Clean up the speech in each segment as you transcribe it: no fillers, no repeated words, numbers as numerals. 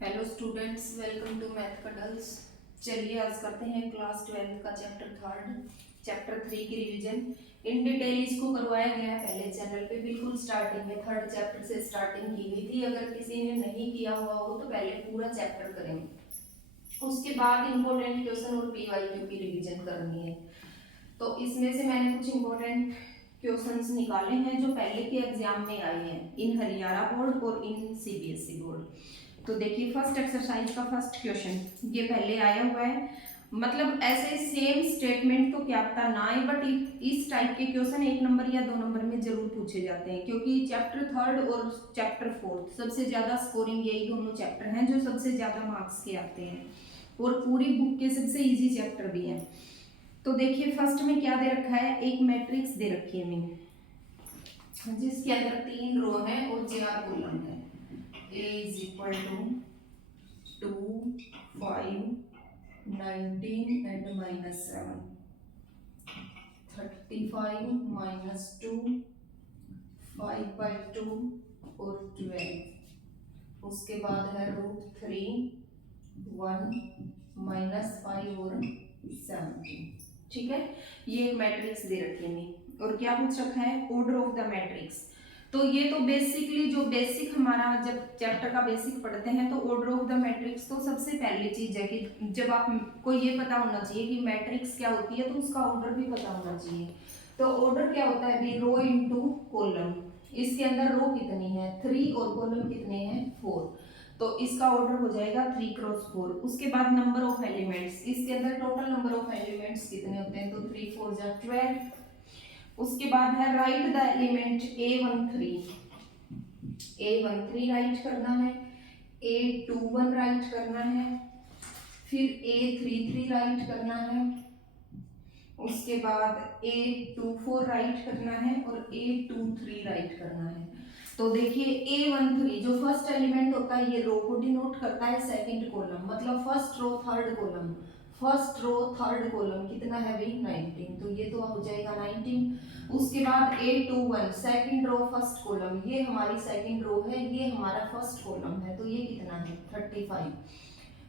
Hello students, welcome to math cuddles. चलिए आज करते हैं क्लास 12 का चैप्टर 3 की रिवीजन। इन डिटेल इसको करवाया गया है पहले चैनल पे, बिल्कुल स्टार्टिंग में थर्ड चैप्टर से स्टार्टिंग की गई थी। अगर किसी ने नहीं किया हुआ हो तो पहले पूरा चैप्टर करेंगे, उसके बाद इंपॉर्टेंट क्वेश्चन और पीवाईक्यू की रिवीजन करनी है। तो इसमें से मैंने कुछ इंपॉर्टेंट क्वेश्चंस निकाले हैं जो पहले के एग्जाम में आए हैं इन हरियाणा बोर्ड और इन सीबीएसई बोर्ड। तो देखिए फर्स्ट एक्सरसाइज का फर्स्ट क्वेश्चन ये पहले आया हुआ है। मतलब ऐसे सेम स्टेटमेंट तो क्या पता ना आए, बट इस टाइप के क्वेश्चन 1 नंबर या 2 नंबर में जरूर पूछे जाते हैं, क्योंकि चैप्टर थर्ड और चैप्टर फोर्थ सबसे ज्यादा स्कोरिंग यही दोनों चैप्टर हैं जो सबसे ज्यादा मार्क्स के आते हैं और पूरी बुक के सबसे इजी चैप्टर भी हैं। तो देखिए फर्स्ट में क्या दे रखा है, एक मैट्रिक्स दे रखी है हमें जिसके अंदर 3 रो है और 4 कॉलम है। A is equal to 2, 5, 19 and -7, 35 -2, 5/2 और 12। उसके बाद है √3, 1, -5 और 17। ठीक है, ये एक मैट्रिक्स दे रखी है और क्या पूछ रखा है, ऑर्डर ऑफ द मैट्रिक्स। तो ये तो बेसिकली जो बेसिक हमारा जब चैप्टर का बेसिक पढ़ते हैं तो ऑर्डर ऑफ द मैट्रिक्स तो सबसे पहली चीज है कि जब आपको ये पता होना चाहिए कि मैट्रिक्स क्या होती है तो उसका ऑर्डर भी पता होना चाहिए। तो ऑर्डर क्या होता है भाई, रो इनटू कॉलम। इसके अंदर रो कितनी है 3 और कॉलम कितने हैं 4, तो इसका ऑर्डर हो जाएगा 3x4। उसके बाद नंबर ऑफ एलिमेंट्स, इसके अंदर टोटल नंबर ऑफ एलिमेंट्स कितने होते हैं, तो 3 4 जा 12। उसके बाद है right the element A13 right करना है, A21 राइट करना है, फिर A33 राइट करना है, उसके बाद A24 राइट करना है और A23 राइट करना है। तो देखिए A13 जो फर्स्ट एलिमेंट होता है ये रो को डिनोट करता है, सेकंड कॉलम मतलब first row third column, first row third column कितना है भाई 19, तो ये तो हो जाएगा 19। उसके बाद A21 second row first column, ये हमारी सेकंड रो है, ये हमारा फर्स्ट कॉलम है, तो ये कितना है 35।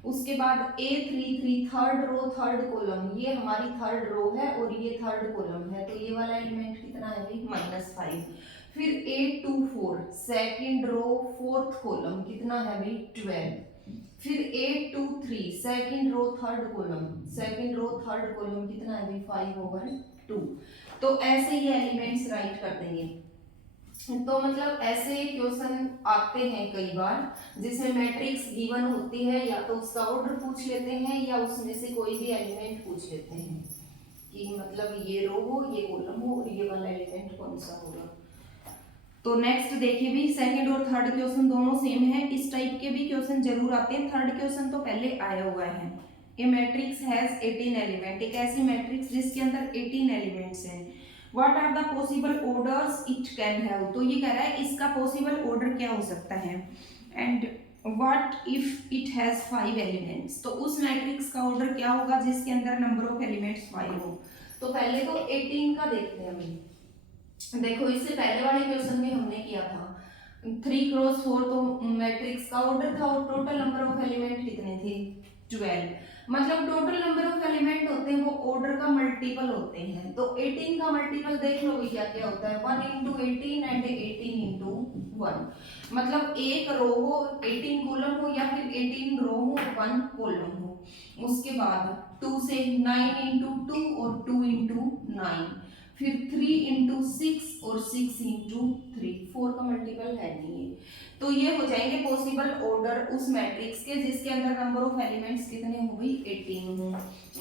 उसके बाद A33 third row third column, ये हमारी थर्ड रो है और ये थर्ड कॉलम है, तो ये वाला एलिमेंट कितना है भाई -5। फिर A24 second row fourth column कितना है भाई 12। फिर A23 second row third column, second row third column कितना है भाई 5/2। तो ऐसे ही एलिमेंट्स राइट कर देंगे। तो मतलब ऐसे क्वेश्चन आते हैं कई बार जिसमें मैट्रिक्स गिवन होती है, या तो उसका ऑर्डर पूछ लेते हैं या उसमें से कोई भी एलिमेंट पूछ लेते हैं कि मतलब ये रो हो ये कॉलम हो और ये वाला एलिमेंट कौन सा होगा। तो नेक्स्ट देखिए भी सेकंड और थर्ड क्वेश्चन दोनों सेम है, इस टाइप के भी क्वेश्चन जरूर आते हैं। थर्ड क्वेश्चन तो पहले आया हुआ है, ए मैट्रिक्स हैज 18 एलिमेंट, एक ऐसी मैट्रिक्स जिसके अंदर 18 एलिमेंट्स हैं। What are the possible orders it can have, तो ये कह रहा है इसका पॉसिबल ऑर्डर क्या हो सकता है। And what if it has 5 elements, तो उस मैट्रिक्स का ऑर्डर क्या होगा जिसके अंदर नंबर ऑफ एलिमेंट्स 5 हो। तो पहले तो 18 का देखते हैं हम। देखो इससे पहले वाले क्वेश्चन में हमने किया था 3x4, तो मैट्रिक्स का ऑर्डर था और टोटल नंबर ऑफ एलिमेंट कितने थे 12। मतलब टोटल नंबर ऑफ एलिमेंट होते हैं वो ऑर्डर का मल्टीपल होते हैं। तो 18 का मल्टीपल देख लो क्या क्या होता है, 1 × 18 एंड 18 × 1। मतलब एक रो हो 18 कॉलम हो या फिर 18 रो हो 1 कॉलम हो। उसके बाद 2 से 9 × 2 और 2 × 9, फिर 3 × 6 और 6 × 3, 4 का मल्टीपल है नहीं है। तो ये हो जाएंगे पॉसिबल ऑर्डर उस मैट्रिक्स के जिसके अंदर नंबर ऑफ एलिमेंट्स कितने हो गई 18 हो।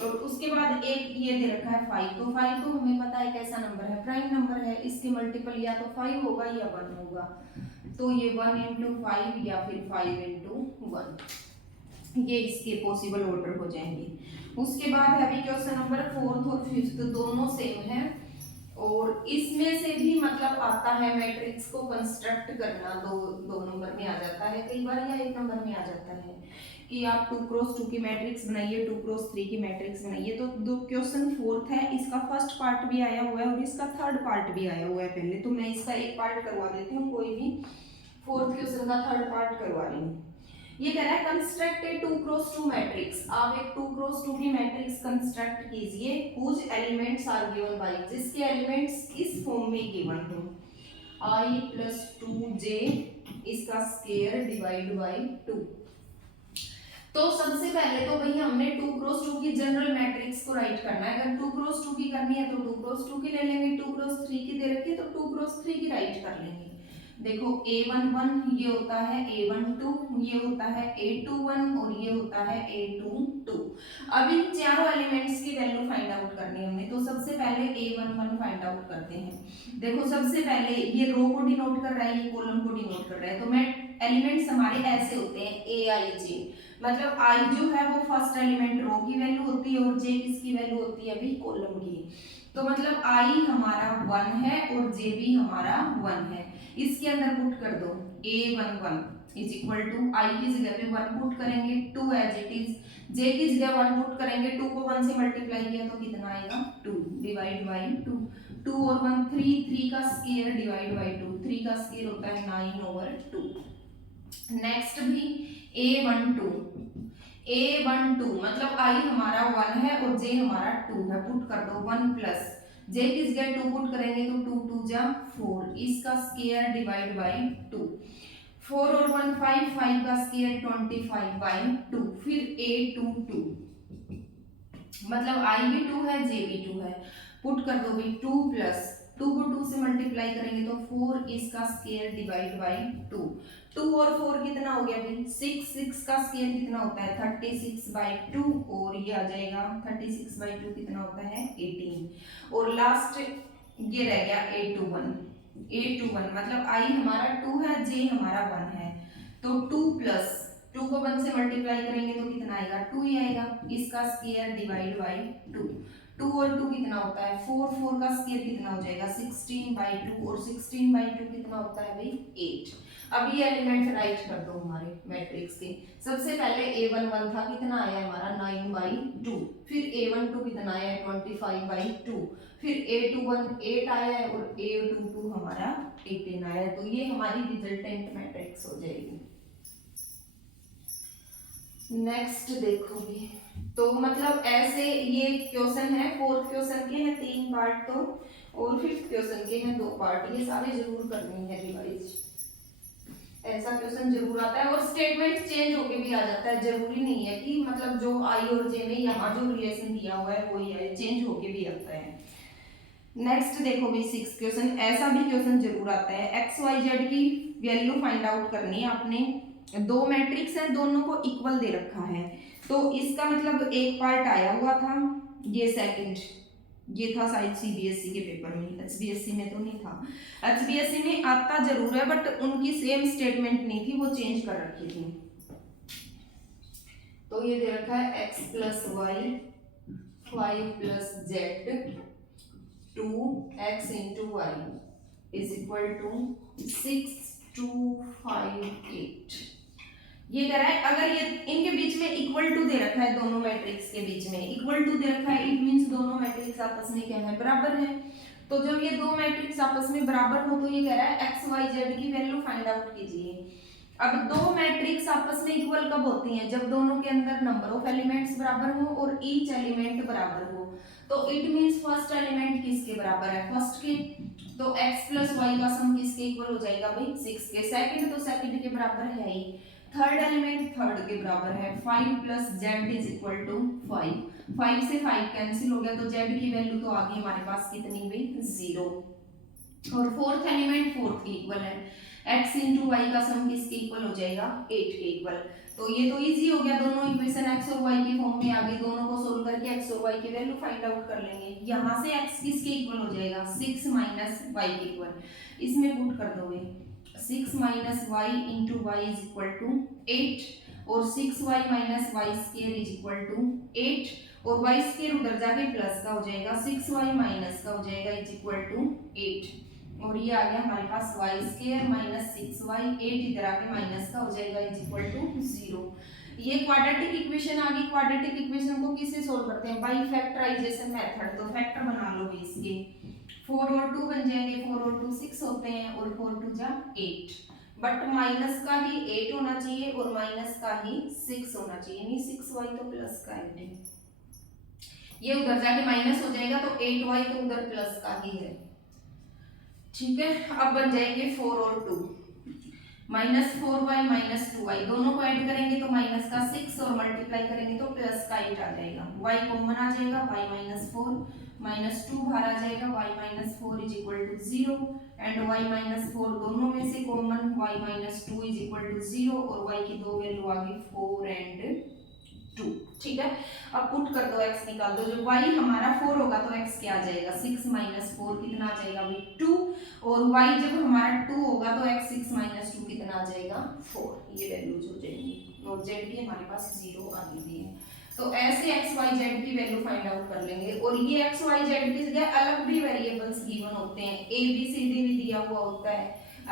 और उसके बाद एक ये दे रखा है 5, तो 5 तो हमें पता है कैसा नंबर है, प्राइम नंबर है, इसके मल्टीपल या तो 5 होगा या 1 होगा। तो ये 1 × 5 या फिर 5 × 1, ये इसके पॉसिबल ऑर्डर हो जाएंगे। उसके बाद है क्वेश्चन नंबर 4 और 5 दोनों सेम है और इसमें से भी मतलब आता है मैट्रिक्स को कंस्ट्रक्ट करना, दो नंबर में आ जाता है कई बार या 1 नंबर में आ जाता है कि आप 2x2 की मैट्रिक्स बनाइए, 2x3 की मैट्रिक्स बनाइए। तो दो क्वेश्चन फोर्थ है, इसका फर्स्ट पार्ट भी आया हुआ है और इसका थर्ड पार्ट भी आया हुआ है। पहले तो मैं इसका एक पार्ट करवा देती हूँ, कोई भी फोर्थ क्वेश्चन का थर्ड पार्ट करवा रही हूँ। ये कह रहा है कंस्ट्रक्ट ए 2x2 मैट्रिक्स। आप एक 2x2 की मैट्रिक्स कंस्ट्रक्ट कीजिए whose elements are given by, जिसके एलिमेंट्स इस फॉर्म में गिवन हो, i प्लस 2j इसका स्क्वायर डिवाइड बाय 2। तो सबसे पहले तो भाई हमने 2x2 की जनरल मैट्रिक्स को राइट करना है। अगर 2x2 की करनी है तो 2x2 की ले लेंगे, 2x3 की दे रखी है तो 2x3 की राइट कर लेंगे। देखो a11 ये होता है a12, ये होता है a21 और ये होता है a22। अब इन चारों एलिमेंट्स की वैल्यू फाइंड आउट करनी है हमने, तो सबसे पहले a11 फाइंड आउट करते हैं। देखो सबसे पहले ये रो को डिनोट कर रहा है, ये कॉलम को डिनोट कर रहा है, तो मैं एलिमेंट्स हमारे ऐसे होते हैं a i j, मतलब i जो है वो फर्स्ट एलिमेंट रो की वैल्यू होती है और j किसकी वैल्यू होती है अभी कॉलम की। तो मतलब i हमारा 1 है और j भी हमारा 1 है। इसके अंदर पुट कर दो a11 is equal to i की जगह पे 1 पुट करेंगे, 2 एज इट इज, j की जगह 1 पुट करेंगे, 2 को 1 से मल्टीप्लाई किया तो कितना आएगा 2 डिवाइड बाय 2, 2 और 1 3, 3 का स्क्वायर डिवाइड बाय 2, 3 का स्क्वायर होता है 9/2। नेक्स्ट भी a12 मतलब i हमारा 1 है और j हमारा 2 है, पुट कर दो 1 प्लस j की जगह 2 पुट करेंगे तो 2 2 जा 4, इसका स्क्वायर डिवाइड बाय 2, 4 और 1 5, 5 का स्क्वायर 25/2, फिर a22 मतलब i भी 2 है j भी 2 है, पुट कर दो भी 2 प्लस 2 को 2 से मल्टीप्लाई करेंगे तो 4, इसका स्क्वायर डिवाइड बाय 2, 2 और 4 कितना हो गया भाई 6, 6 का स्क्वायर कितना होता है 36/2 और ये आ जाएगा 36/2 कितना होता है 18। और लास्ट ये रह गया a21 मतलब i हमारा 2 है j हमारा 1 है, तो 2 प्लस 2 को 1 से मल्टीप्लाई करेंगे तो कितना आएगा 2 ही आएगा, इसका स्क्वायर डिवाइड बाय 2, 2 और 2 कितना होता है 4, 4 का स्क्वायर कितना हो जाएगा 16/2 और 16/2 कितना होता है भाई 8। अब ये एलिमेंट राइट कर दो हमारे मैट्रिक्स के। सबसे पहले a11 था कितना आया हमारा 9/2, फिर a12 कितना आया 25/2, फिर a21 8 आया है और a22 हमारा 18 आया है, तो ये हमारी रिजल्टेंट मैट्रिक्स हो जाएगी। नेक्स्ट देखोगे तो मतलब ऐसे ये क्वेश्चन है, फोर्थ क्वेश्चन के हैं 3 पार्ट तो, और फिफ्थ क्वेश्चन के हैं 2 पार्ट, ये सारे जरूर करनी है रिवाइज, ऐसा क्वेश्चन जरूर आता है और स्टेटमेंट चेंज होके भी आ जाता है, जरूरी नहीं है कि मतलब जो आई और जे में यहाँ जो रिलेशन दिया हुआ है वही है, चेंज होके भी आता है। नेक्स्ट देखो भी 6 क्वेश्चन, ऐसा भी क्वेश्चन जरूर आता है, एक्स वाई जेड की वैल्यू फाइंड आउट करनी है आपने, 2 मैट्रिक्स है दोनों को इक्वल दे रखा है, तो इसका मतलब एक पार्ट आया हुआ था, ये सेकंड ये था शायद सीबीएसई के पेपर में, एचबीएसई में तो नहीं था, एचबीएसई में आता जरूर है बट उनकी सेम स्टेटमेंट नहीं थी, वो चेंज कर रखी थी। तो ये दे रखा है x plus y 5 plus z 2x into y is equal to 6 2 5 8। ये कह रहा है अगर ये इनके बीच में इक्वल टू दे रखा है, दोनों मैट्रिक्स के बीच में इक्वल टू दे रखा है, इट मींस दोनों मैट्रिक्स आपस में क्या है बराबर है। तो जब ये 2 मैट्रिक्स आपस में बराबर हो तो ये कह रहा है एक्स वाई जेड की वैल्यू फाइंड आउट कीजिए। अब 2 मैट्रिक्स आपस में इक्वल कब होती हैं, जब दोनों के अंदर नंबर ऑफ एलिमेंट्स बराबर हो और ईच एलिमेंट बराबर हो, तो इट मींस फर्स्ट एलिमेंट किसके बराबर है फर्स्ट के, तो x प्लस वाई का सम किसके इक्वल हो जाएगा भाई 6 के, सेकंड तो सेकंड के बराबर है ही, थर्ड एलिमेंट थर्ड के बराबर है, 5 plus z is equal to 5, 5 से 5 कैंसिल हो गया तो जेड की वैल्यू तो आ गई हमारे पास कितनी हुई 0, और फोर्थ एलिमेंट फोर्थ के इक्वल है, x इंटू वाई का सम किसके इक्वल हो जाएगा 8 के इक्वल। तो ये तो इजी हो गया, दोनों इक्वेशन x और y के फॉर्म में आ गई, दोनों को सोल्व करके x और y की वैल्यू फाइंड आउट कर लेंगे। यहाँ से x किसके इक्वल हो जाएगा 6 माइनस y के इक्वल, इसमें पुट कर दोगे 6 minus y into y is equal to 8 और 6y minus y square is equal to 8 और y स्क्वायर उधर जाके प्लस का हो जाएगा 6y माइनस का हो जाएगा इज इक्वल टू 8, और ये आ गया हमारे पास y स्क्वायर माइनस 6y 8 इधर आके माइनस का हो जाएगा इज इक्वल टू 0। ये क्वाड्रेटिक इक्वेशन आ गई। क्वाड्रेटिक इक्वेशन को किससे सोल्व करते हैं बाय फैक्टराइजेशन मेथड, तो फैक्टर बना लो इसके, 4 और 2 बन जाएंगे, 4 और 2 6 होते हैं और 4 2 जा 8, बट माइनस का ही 8 होना चाहिए और माइनस का ही 6 होना चाहिए, यानी 6y तो प्लस का 8 है, ये उधर जाके माइनस हो जाएगा तो 8y तो उधर प्लस का ही है। ठीक है, अब बन जाएंगे 4 और 2, -4y -2y दोनों को ऐड करेंगे तो माइनस का 6 और मल्टीप्लाई करेंगे तो प्लस का 8 आ जाएगा, y कॉमन आ जाएगा, y -4 -2 बाहर आ जाएगा, y -4 is equal to 0 and y -4 दोनों में से common, y -2 is equal to 0 और y की दो वैल्यू आ गई 4 एंड 2। ठीक है, अब पुट कर दो, x निकाल दो, जो y हमारा 4 होगा तो x क्या आ जाएगा, 6 4 कितना आ जाएगा भाई 2, और y जब हमारा 2 होगा तो x 6 2 कितना आ जाएगा 4, ये वैल्यूज हो जाएंगी, और z की हमारे पास 0 आ गई है। तो ऐसे x y z की वैल्यू फाइंड आउट कर लेंगे, और ये x y z की जगह अलग भी वेरिएबल्स गिवन होते हैं, a b c d भी दिया हुआ होता है,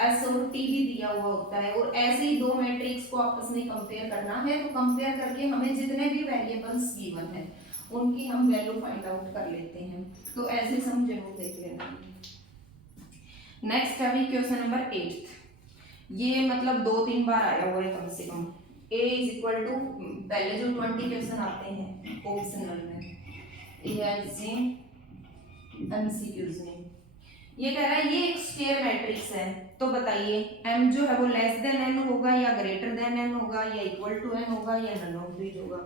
एस और टी भी दिया हुआ होता है, और ऐसे ही दो मैट्रिक्स को आपस में कंपेयर करना है, तो कंपेयर करके हमें जितने भी वेरिएबल्स गिवन है उनकी हम वैल्यू फाइंड आउट कर लेते हैं, तो ऐसे सम जरूर देख लेना। नेक्स्ट अभी क्वेश्चन नंबर 8, ये मतलब 2-3 बार आया हुआ है कम से कम, a इज इक्वल टू, पहले जो 20 क्वेश्चन आते हैं ऑप्शनल में, एमसीक्यूज में, ये कह रहा है ये एक स्क्वायर मैट्रिक्स है, तो बताइए m जो है वो लेस देन n होगा या ग्रेटर देन n होगा या इक्वल टू n होगा या नन ऑफ दीज होगा।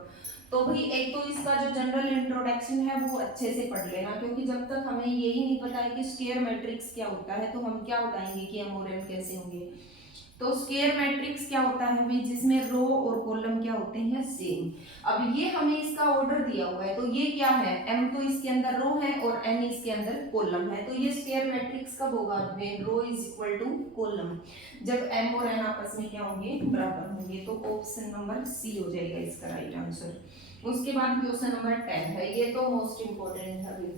तो भाई एक तो इसका जो जनरल इंट्रोडक्शन है वो अच्छे से पढ़ लेना, क्योंकि जब तक हमें यही नहीं पता है कि स्क्वायर मैट्रिक्स क्या होता है तो हम क्या बताएंगे कि m और n कैसे होंगे। तो स्क्वायर मैट्रिक्स क्या होता है भाई, जिसमें रो और कॉलम क्या होते हैं सेम। अब ये हमें इसका ऑर्डर दिया हुआ है, तो ये क्या है, m तो इसके अंदर रो है और n इसके अंदर कॉलम है, तो ये स्क्वायर मैट्रिक्स कब होगा, when row is equal to column, जब m और n आपस में क्या होंगे, बराबर होंगे। तो ऑप्शन नंबर सी हो जाएगा इसका राइट आंसर। उसके बाद क्वेश्चन नंबर 10 है, ये तो मोस्ट इंपोर्टेंट है भाई,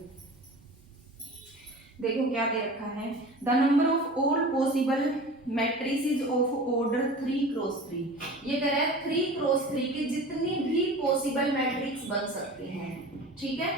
देखो क्या दे रखा है, the number of all possible matrices of order 3 cross 3। ये कह रहा है 3 क्रॉस 3 की जितनी भी पॉसिबल मैट्रिक्स बन सकती हैं, ठीक है,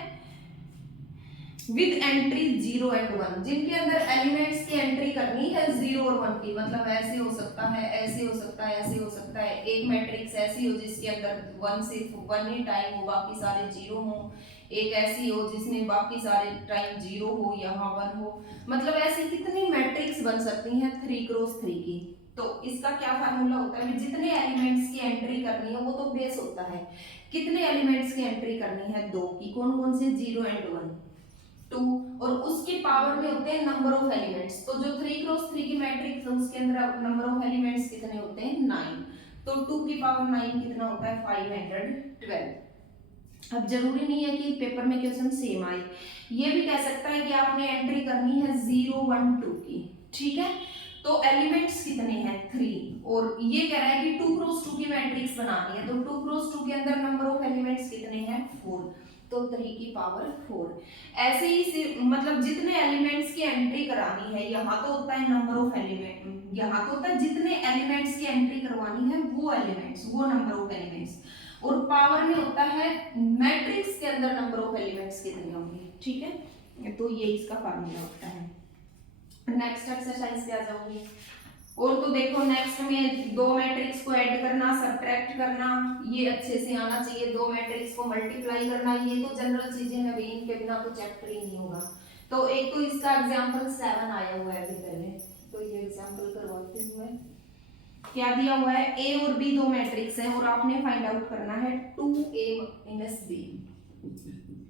विद एंट्री 0 एंड 1, जिनके अंदर एलिमेंट्स की एंट्री करनी है 0 और 1 की, मतलब ऐसे हो सकता है, ऐसे हो सकता है, ऐसे हो सकता है, एक मैट्रिक्स ऐसी हो जिसके अंदर 1 सिर्फ 1 ही टाइम हो, बाकी सारे 0 हो, एक ऐसी हो जिसमें बाकी सारे टाइम 0 हो, यहाँ 1 हो, मतलब ऐसी कितनी मैट्रिक्स बन सकती हैं 3 क्रॉस 3 की। तो इसका क्या फार्मूला होता है, जितने एलिमेंट्स की एंट्री करनी है वो तो बेस होता है, कितने एलिमेंट्स की एंट्री करनी है 2 की, कौन कौन से, 0 एंड 1, 2, और उसके पावर में होते हैं नंबर ऑफ एलिमेंट्स। तो जो 3 क्रॉस 3 की मैट्रिक्स है उसके अंदर नंबर ऑफ एलिमेंट्स कितने होते हैं, 9, तो 2 की पावर 9 कितना होता है, 512। अब जरूरी नहीं है कि पेपर में क्वेश्चन सेम आए, ये भी कह सकता है कि आपने एंट्री करनी है 0 1 2 की, ठीक है, तो एलिमेंट्स कितने हैं 3, और ये कह रहा है कि 2 क्रॉस 2 की मैट्रिक्स बनानी है, तो 2 क्रॉस 2 के अंदर नंबर ऑफ एलिमेंट्स कितने हैं 4, तो 3 की पावर 4। ऐसे ही मतलब जितने एलिमेंट्स की एंट्री करानी है, यहाँ तो होता है नंबर ऑफ एलिमेंट, यहाँ तो होता है जितने एलिमेंट्स की एंट्री करवानी है वो एलिमेंट्स, वो नंबर ऑफ एलिमेंट्स, और पावर में होता है मैट्रिक्स के अंदर नंबर ऑफ एलिमेंट्स कितने होंगे, ठीक है, तो ये इसका फार्मूला होता है। नेक्स्ट एक्सरसाइज पे आ जाऊंगी, और तो देखो नेक्स्ट में दो मैट्रिक्स को ऐड करना, सब्ट्रैक्ट करना, ये अच्छे से आना चाहिए, दो मैट्रिक्स को मल्टीप्लाई करना, ये तो जनरल चीजें हैं भाई, इनके बिना तो चैप्टर ही नहीं होगा। तो एक तो इसका एग्जांपल 7 आया हुआ है अभी पहले, तो ये एग्जांपल करवाती हूं मैं। क्या दिया हुआ है, ए और बी दो मैट्रिक्स हैं और आपने फाइंड आउट करना है 2a minus b,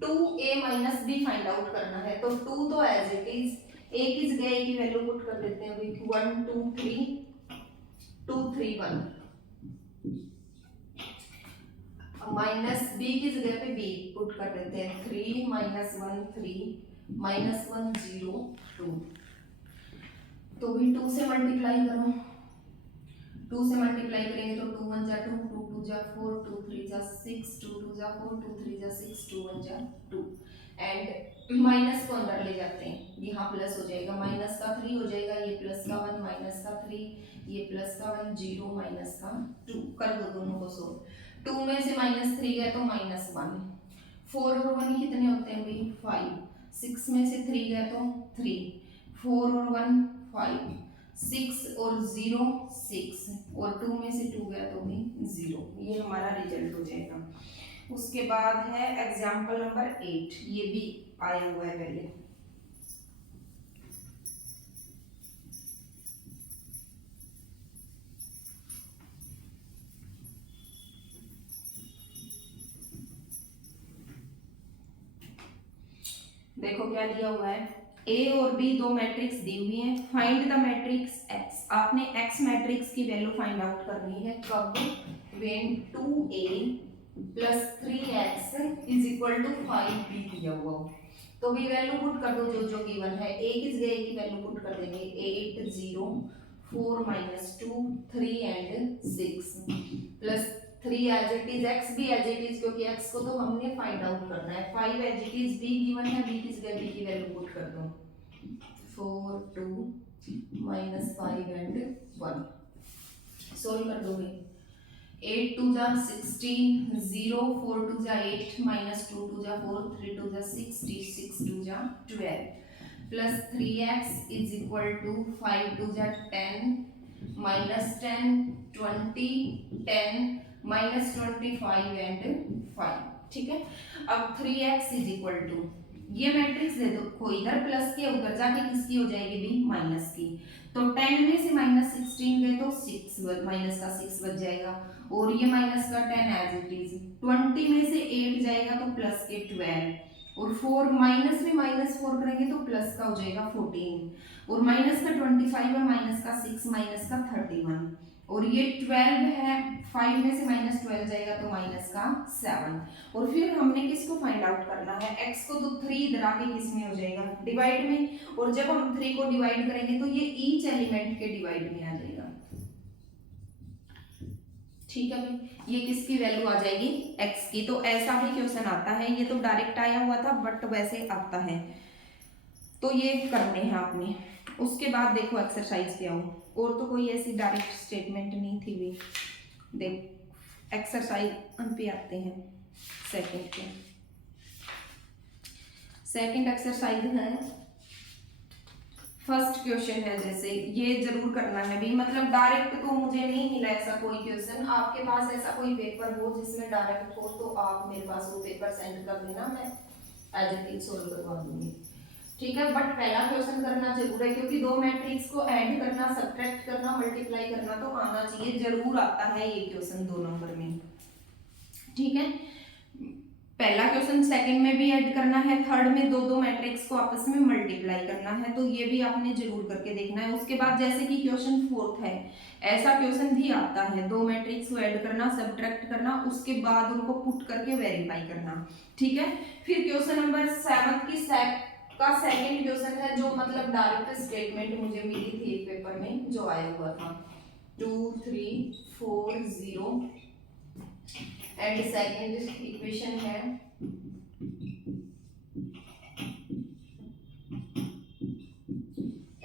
2a minus b find out करना है। तो 2 तो एज इट इज, a की जगह a की वैल्यू पुट कर देते हैं अभी, 1 2 3 2 3 1, माइनस b की जगह पे b पुट कर देते हैं, 3 माइनस 1 3 माइनस 1 0 2, तो भी 2 से मल्टीप्लाई करो, 2 से मल्टीप्लाई करेंगे तो 2 1 जा 2 2 2 जा 4 2 3 जा 6 2 2 जा 4 2 3 जा 6 2 1 जा 2, एंड माइनस को अंदर ले जाते हैं, यहाँ प्लस हो जाएगा, माइनस का 3 हो जाएगा, ये प्लस का 1 माइनस का 3, ये प्लस का 1 0 माइनस का 2, कर दो दोनों को सोल्व, 2 में से माइनस 3 गया तो माइनस 1, 4 और 1 कितने होते हैं भाई 5, 6 में से 3 गया तो 3, 4 और 1 5, 6 और 0 6 और 2 में से 2 गया तो भी 0, ये हमारा रिजल्ट हो जाएगा। उसके बाद है एग्जाम्पल नंबर 8, ये भी आया हुआ है पहले। देखो क्या दिया हुआ है, ए और बी दो मैट्रिक्स दी हुई हैं, फाइंड द मैट्रिक्स एक्स। आपने एक्स मैट्रिक्स की वैल्यू फाइंड आउट करनी है कब, when 2a plus 3x is equal to 5b दिया हुआ हो। तो भी वैल्यू पुट कर दो जो जो गिवन है, a किस गए की वैल्यू पुट कर देंगे, 8 0 4 -2 3 and 6 plus 3 as it is, x भी एज इट इज क्योंकि x को तो हमने फाइंड आउट करना है, 5 as it is, b given है, b किस गए, b की वैल्यू पुट कर दो, 4 2 -5 एंड 1, सॉल्व कर दोगे, 8 2 जा 16 0 4 2 जा 8 -2 2 जा 4 3 2 जा 6 6 2 जा 12 plus 3x is equal to 5 2 जा 10 -10 20 10 -25 एंड 5, ठीक है। अब 3x इज इक्वल टू, ये मैट्रिक्स दे दो, कोई इधर प्लस के उधर जाके किसकी हो जाएगी भी, माइनस की। तो 10 में से -16 गए तो 6 माइनस का 6 बच जाएगा, और ये माइनस का 10 एज इट इज, 20 में से 8 जाएगा तो प्लस के 12, और 4 माइनस में -4 करेंगे तो प्लस का हो जाएगा 14, और माइनस का 25 है, माइनस का 6 माइनस का 31, और ये 12 है, 5 में से -12 जाएगा तो माइनस का 7, और फिर हमने किसको फाइंड आउट करना है, x को, तो 3 इधर आके किस में हो जाएगा, डिवाइड में, और जब हम 3 को डिवाइड करेंगे तो ये ईच एलिमेंट के डिवाइड में आ जाएगा, ठीक है भाई। ये किसकी वैल्यू आ जाएगी, x की। तो ऐसा भी क्वेश्चन आता है, ये तो डायरेक्ट आया हुआ था बट वैसे आता है, तो ये करने हैं आपने। उसके बाद देखो एक्सरसाइज पे आओ, और तो कोई ऐसी डायरेक्ट स्टेटमेंट नहीं थी भी। देख एक्सरसाइज पे आते हैं, सेकंड पे। सेकंड एक्सरसाइज है, फर्स्ट क्वेश्चन है, जैसे ये जरूर करना है भी, मतलब डायरेक्ट तो मुझे नहीं मिला ऐसा कोई क्वेश्चन, आपके पास ऐसा कोई पेपर हो जिसमें डायरेक्ट हो तो आप मेरे पास वो पेपर सेंड कर देना, मैं एज इट इज सोल्व करवा दूंगी, ठीक है। बट पहला क्वेश्चन करना जरूर है, क्योंकि दो मैट्रिक्स को ऐड करना, सब्ट्रैक्ट करना, मल्टीप्लाई करना तो आना चाहिए, जरूर आता है ये क्वेश्चन 2 नंबर में, ठीक है। पहला क्वेश्चन सेकंड में भी ऐड करना है, थर्ड में दो दो मैट्रिक्स को आपस में मल्टीप्लाई करना है, तो ये भी आपने जरूर करके देखना है। उसके बाद जैसे कि क्वेश्चन फोर्थ है, ऐसा क्वेश्चन भी आता है, दो मैट्रिक्स को ऐड करना, सब्ट्रैक्ट करना, उसके बाद उनको पुट करके वेरीफाई करना, ठीक है। फिर क्वेश्चन नंबर 7 की का सेकंड क्वेश्चन है, जो मतलब डायरेक्ट स्टेटमेंट मुझे मिली थी एक पेपर में जो आया हुआ था, 2 3 4 0 एंड सेकंड इक्वेशन है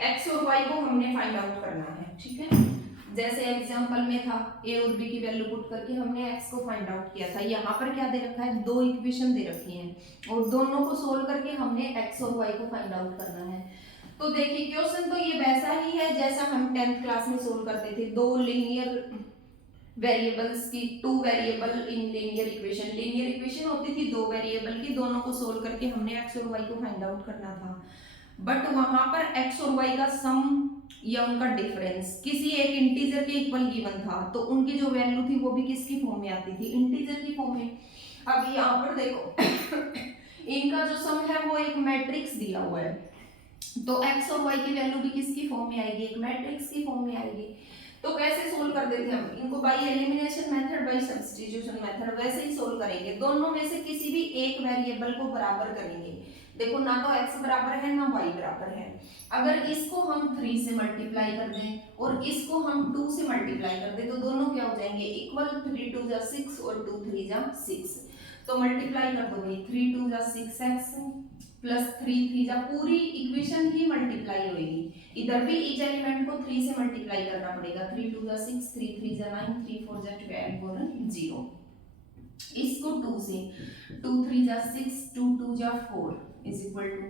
x और y को हमने फाइंड आउट करना है, ठीक है। जैसे एग्जांपल में था, a और b की वैल्यू पुट करके हमने x को फाइंड आउट किया था। यहाँ पर क्या दे रखा है, दो इक्वेशन दे रखी हैं, और दोनों को सोल्व करके हमने x और y को फाइंड आउट करना है। तो देखिए क्वेश्चन तो ये वैसा ही है जैसा हम 10th क्लास में सोल्व करते थे, दो लीनियर वेरिएबल्स की, two variable in linear equation. Linear equation होती थी दो वेरिएबल की, दोनों को सोल्व करके हमने x और y को फाइंड आउट करना था। बट वहां पर x और y का सम या उनका डिफरेंस किसी एक इंटीजर के इक्वल गिवन था, तो उनकी जो वैल्यू थी वो भी किसकी फॉर्म में आती थी, इंटीजर की फॉर्म में। अब यहाँ पर देखो इनका जो सम है वो एक मैट्रिक्स दिया हुआ है, तो x और y की वैल्यू भी किसकी फॉर्म में आएगी, एक मैट्रिक्स की फॉर्म में आएगी। तो कैसे सोल्व कर देते हम इनको, by elimination method, by substitution method, वैसे ही सोल्व करेंगे। दोनों में से किसी भी एक वेरिएबल को बराबर करेंगे। देखो ना तो x बराबर है ना y बराबर है, अगर इसको हम 3 से मल्टीप्लाई कर दें और इसको हम 2 से मल्टीप्लाई कर दें तो दोनों क्या हो जाएंगे इक्वल, 3 2 जा 6 और 2 3 जा 6, तो मल्टीप्लाई कर दो भाई, 3 2 जा 6x प्लस 3 3 जा, पूरी इक्वेशन ही मल्टीप्लाई होगी। इधर भी इच एलिमेंट को 3 से मल्टीप्लाई करना पड़ेगा, 3 2 जा 6 3 3 जा 9 3 4 जा 12 और 0। इसको 2 से, 2 3 जा 6 2 2 जा 4 इज इक्वल टू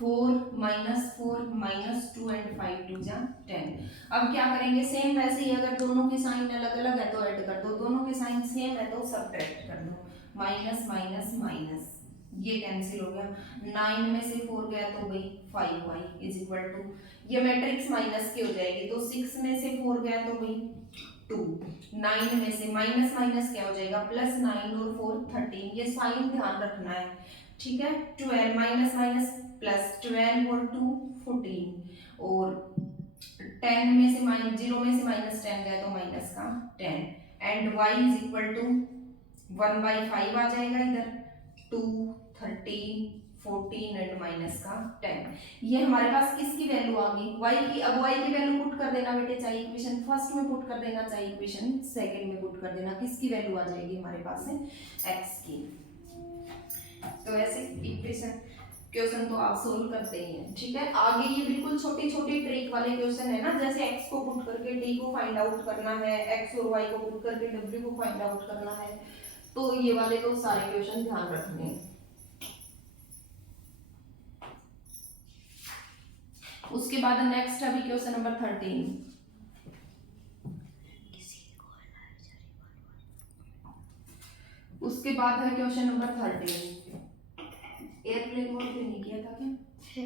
4 -2 एंड 5 2 जा 10। अब क्या करेंगे, सेम वैसे ही, अगर दोनों के साइन अलग अलग है तो ऐड कर दो, दोनों के साइन सेम है तो सब्ट्रैक्ट कर दो, माइनस माइनस माइनस, ये कैंसिल हो गया। 9 में से 4 गया तो भाई 5y इज इक्वल टू, ये मैट्रिक्स माइनस की हो जाएगी, तो 6 में से 4 गया तो भाई 2, 9 में से माइनस माइनस क्या हो जाएगा, प्लस 9 और 4 13, ये साइन ध्यान रखना है, ठीक है। 12 माइनस माइनस प्लस, 12 और 2 14, और 10 में से माइनस 0 में से माइनस 10 गया तो माइनस का 10, and y is equal to 1/5 आ जाएगा इधर, 2 13 14 एंड माइनस का 10। ये हमारे पास किसकी वैल्यू आ गई, y की। अब y की वैल्यू पुट कर देना बेटे, चाहे इक्वेशन फर्स्ट में पुट कर देना, चाहे इक्वेशन सेकंड में पुट कर देना, किसकी वैल्यू आ जाएगी हमारे पास है x की। तो ऐसे इक्वेशन क्वेश्चन तो आप सोल्व करते ही हैं, ठीक है। आगे ये बिल्कुल छोटी छोटी ट्रिक वाले क्वेश्चन है ना, जैसे x को पुट करके t को फाइंड आउट करना है, x और y को पुट करके w को फाइंड आउट करना है, तो ये वाले तो सारे क्वेश्चन ध्यान रखने हैं। उसके बाद नेक्स्ट अभी क्वेश्चन नंबर 13। उसके बाद है क्वेश्चन नंबर 13। एयरप्लेन मोड पे नहीं किया था क्या है?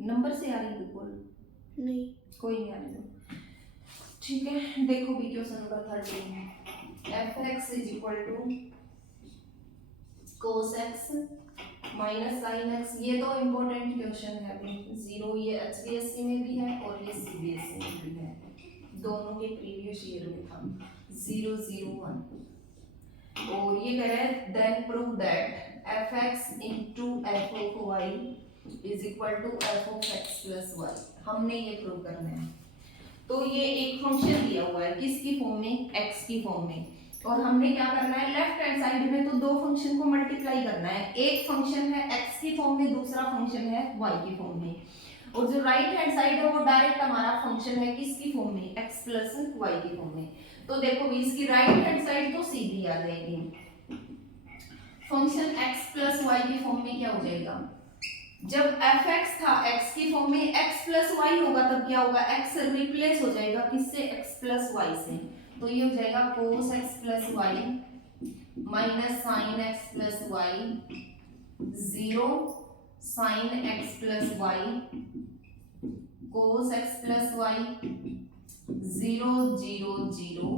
नंबर से आ रही बिल्कुल नहीं, कोई नहीं आ रही तो ठीक है। देखो भी question number 13, f(x) is equal to cos x minus sin x। ये तो इम्पोर्टेंट क्वेश्चन है अभी, 0 ये HBSC में भी है और ये CBSE में भी है, दोनों के प्रीवियस ईयर में था 0 0 1। और ये कह रहा है then prove that f(x) into f of y is equal to f of x plus y। हमने ये प्रूव करना है। तो ये एक फंक्शन दिया हुआ है, किसकी फॉर्म में, x की फॉर्म में, और हमने क्या करना है, लेफ्ट हैंड साइड में तो दो फंक्शन को मल्टीप्लाई करना है, एक फंक्शन है x की फॉर्म में, दूसरा फंक्शन है y की फॉर्म में, और जो राइट हैंड साइड है वो डायरेक्ट हमारा फंक्शन है किसकी फॉर्म में, x प्लस y की फॉर्म में। तो देखो भी इसकी राइट हैंड साइड तो सीधी आ जाएगी, फंक्शन x प्लस y की फॉर्म में क्या हो जाएगा, जब f(x) था x की फॉर्म में, x प्लस y होगा तब क्या होगा, x रिप्लेस हो जाएगा किससे, x प्लस y से, तो ये हो जाएगा cos x plus y minus sin x plus y, 0 sin x plus y, cos x plus y, 0 0 0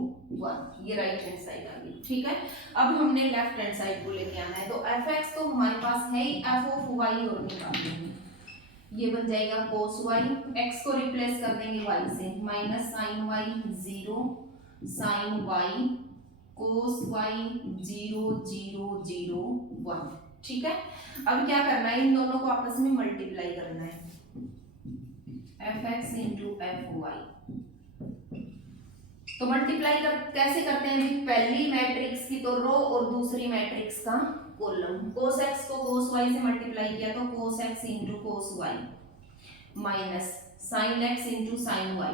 1। ये राइट हैंड साइड आ गई, ठीक है। अब हमने लेफ्ट हैंड साइड को लेके आना है, तो f(x) तो हमारे पास है ही, f of y और निकालना है, ये बन जाएगा cos y, x को रिप्लेस कर देंगे y से, minus sin y, 0 sin y, cos y, 0 0 0 1, ठीक है। अब क्या करना है, इन दोनों को आपस में मल्टीप्लाई करना है, f(x) into f(y)। तो मल्टीप्लाई कैसे करते हैं भी, पहली मैट्रिक्स की तो रो और दूसरी मैट्रिक्स का कॉलम, cos x को cos y से मल्टीप्लाई किया तो cos x into cos y, minus sin x into sin y,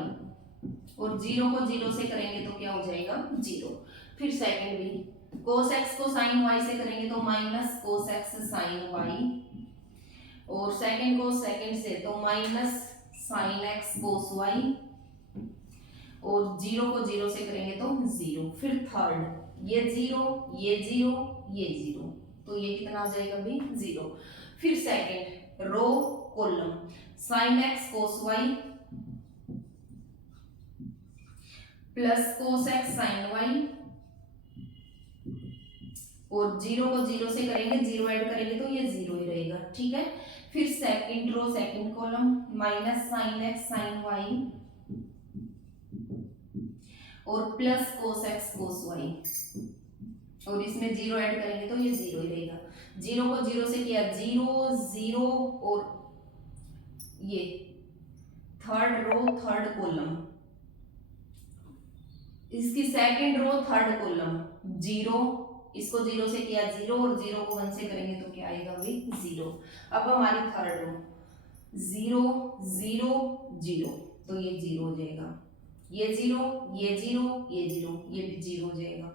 और 0 को 0 से करेंगे तो क्या हो जाएगा 0। फिर सेकंड भी cos x को sin y से करेंगे तो minus cos x sin y, और सेकंड को सेकंड से तो minus sin x cos y, और 0 को 0 से करेंगे तो 0। फिर थर्ड ये 0 ये 0 ये 0, तो ये कितना आ जाएगा भी 0। फिर second row column sin x cos y plus cos x sin y, और 0 को 0 से करेंगे, 0 ऐड करेंगे तो ये 0 ही रहेगा, ठीक है। फिर second row second column minus sin x sin y, और plus cos x cos y, और इसमें 0 ऐड करेंगे तो ये 0 ही रहेगा। 0 को 0 से किया 0 0, और ये थर्ड रो थर्ड कॉलम, इसकी सेकंड रो थर्ड कॉलम 0, इसको 0 से किया 0, और 0 को 1 से करेंगे तो क्या आएगा भाई 0। अब हमारी थर्ड रो 0 0 0, तो ये 0 हो जाएगा, ये 0 ये 0 ये 0, ये भी 0 हो जाएगा।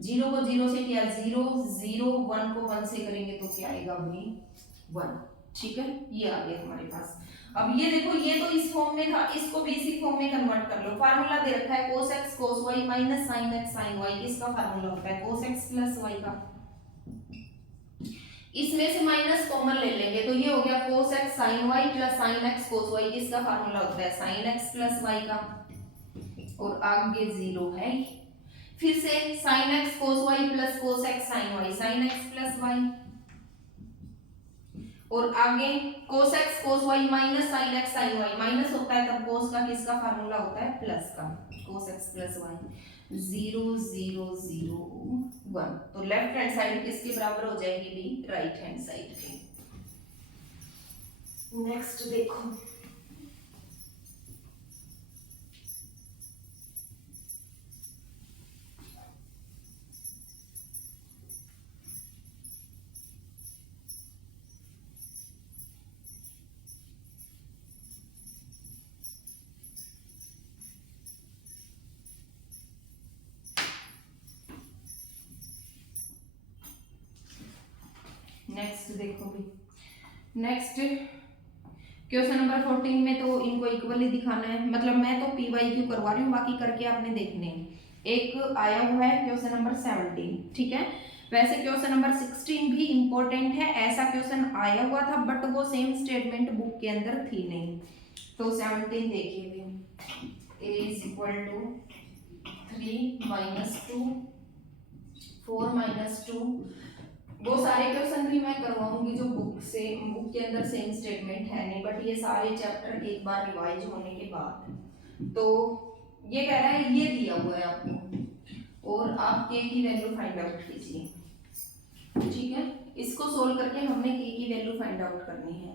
0 को 0 से किया 0 0, 1 को 1 से करेंगे तो क्या आएगा भाई 1, ठीक है, ये आ गया हमारे पास। अब ये देखो, ये तो इस फॉर्म में था, इसको भी इसी फॉर्म में कन्वर्ट कर लो। फार्मूला दे रखा है cos x cos y minus sin x sin y, किसका फार्मूला होता है cos x प्लस y का। इसमें से माइनस कॉमन ले लेंगे तो ये हो गया cos x sin y plus sin x cos y, किसका फार्मूला होता है sin x प्लस y का, और आगे जीरो है। फिर से sin x cos y plus cos x sin y sin x plus y, और आगे cos x cos y minus sin x sin y, minus होता है तब cos का किसका फार्मूला होता है प्लस का, cos x प्लस y। 0 0 0 1, तो लेफ्ट हैंड साइड किसके बराबर हो जाएगी भी, राइट हैंड साइड के। नेक्स्ट देखो, नेक्स्ट देखो भी, नेक्स्ट क्वेश्चन नंबर 14 में तो इनको इक्वली दिखाना है, मतलब मैं तो PYQ करवा रही हूँ, बाकी करके आपने देखने हैं। एक आया हुआ है क्वेश्चन नंबर 17, ठीक है। वैसे क्वेश्चन नंबर 16 भी इंपॉर्टेंट है, ऐसा क्वेश्चन आया हुआ था बट वो सेम स्टेटमेंट बुक के अंदर थी नहीं। तो 17 देखिए भी, a is equal to 3 minus 2 4 minus 2, वो सारे क्वेश्चन भी मैं करवाऊंगी जो बुक बुक के अंदर सेम स्टेटमेंट है नहीं, बट ये सारे चैप्टर एक बार रिवाइज होने के बाद। तो ये कह रहा है ये दिया हुआ है आपको, और आप k की वैल्यू फाइंड आउट कीजिए, ठीक है। इसको सोल्व करके हमने k की वैल्यू फाइंड आउट करनी है।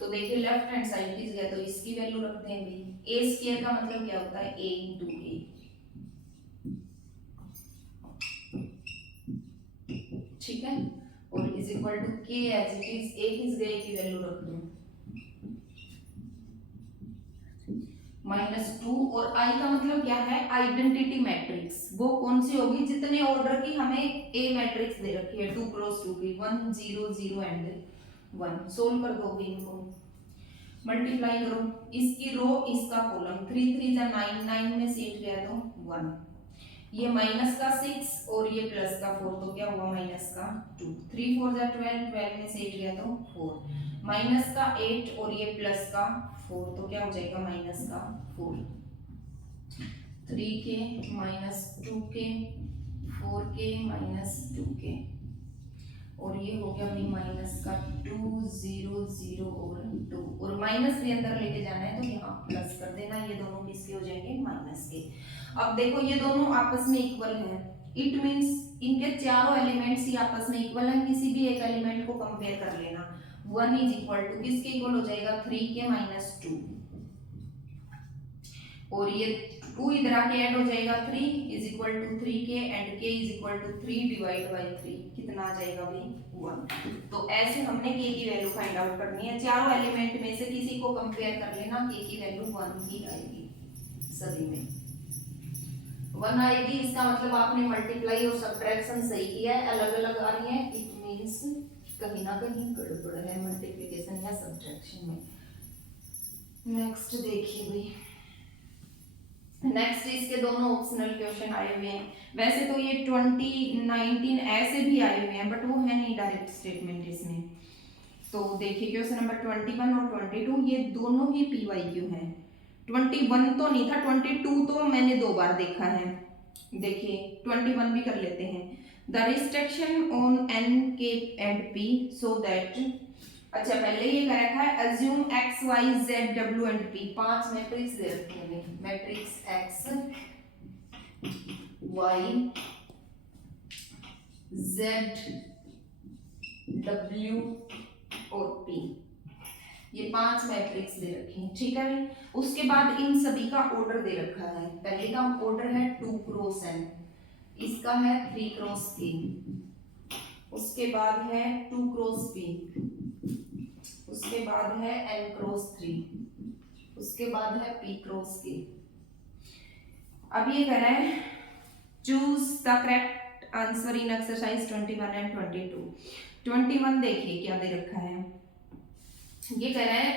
तो देखिए लेफ्ट हैंड साइड की जगह तो इसकी वैल्यू रखते हैं भी, a स्क्वायर का मतलब क्या होता है a इंटू a, ठीक है, और is equal to k as it is, a किस गए की वैल्यू रख दूं -2, और i का मतलब क्या है आइडेंटिटी मैट्रिक्स, वो कौन सी होगी जितने ऑर्डर की हमें a मैट्रिक्स दे रखी है 2 क्रॉस 2 की, 1 0 0 एंड 1। सोल्व कर दो भी इनको, मल्टीप्लाई करो, इसकी रो इसका कॉलम, 3 3 जा 9, 9 में से 8 गया तो 1, ये माइनस का 6 और ये प्लस का 4, तो क्या हुआ माइनस का 2, 3 4 जा 12, 12 में से 8 गया तो 4, माइनस का 8 और ये प्लस का 4, तो क्या हो जाएगा माइनस का 4, 3k minus 2k 4k minus 2k, और ये हो गया भाई माइनस का 2 0 0 और 2, और माइनस भी अंदर लेके जाना है तो यहाँ प्लस कर देना, ये दोनों किसके हो जाएंगे माइनस के। अब देखो ये दोनों आपस में इक्वल हैं, इट मींस इनके चारों एलिमेंट्स ही आपस में इक्वल हैं, किसी भी एक एलिमेंट को कंपेयर कर लेना। 1 इज इक्वल टू किसके इक्वल हो जाएगा 3k माइनस 2, और ये 2 इधर आके ऐड हो जाएगा, 3 is equal to 3k and k is equal to 3 divide by 3, कितना आ जाएगा भाई 1। तो ऐसे हमने k की वैल्यू फाइंड आउट करनी है, चारों एलिमेंट में से किसी को कंपेयर कर लेना, k की वैल्यू 1 ही आएगी, सभी में 1 आएगी। इसका मतलब आपने मल्टीप्लाई और सब्ट्रैक्शन सही किया है, अलग अलग आ रही है, इट मींस कहीं ना कहीं गड़बड़ है मल्टीप्लिकेशन या सब्ट्रैक्शन में। नेक्स्ट देखिए भाई, नेक्स्ट इसके दोनों ऑप्शनल क्वेश्चन आए हुए हैं, वैसे तो ये 2019 ऐसे भी आए हुए हैं बट वो है नहीं डायरेक्ट स्टेटमेंट इसमें। तो देखिए क्वेश्चन नंबर 21 और 22 ये दोनों ही PYQ हैं, 21 तो नहीं था, 22 तो मैंने 2 बार देखा है। देखिए 21 भी कर लेते हैं, the restriction on n k and p so that, अच्छा पहले ये कह रखा है assume x y z w and p, 5 matrix दे रखे हैं, matrix x y z w और p, ये 5 मैट्रिक्स दे रखे हैं, ठीक है। उसके बाद इन सभी का ऑर्डर दे रखा है, पहले का ऑर्डर है 2 क्रॉस n, इसका है 3 क्रॉस k, उसके बाद है 2 क्रॉस p, उसके बाद है n क्रॉस 3, उसके बाद है p क्रॉस k। अब ये कह रहा है choose the correct answer in exercise 21 and 22। 21 देखिए क्या दे रखा है, ये कह रहे हैं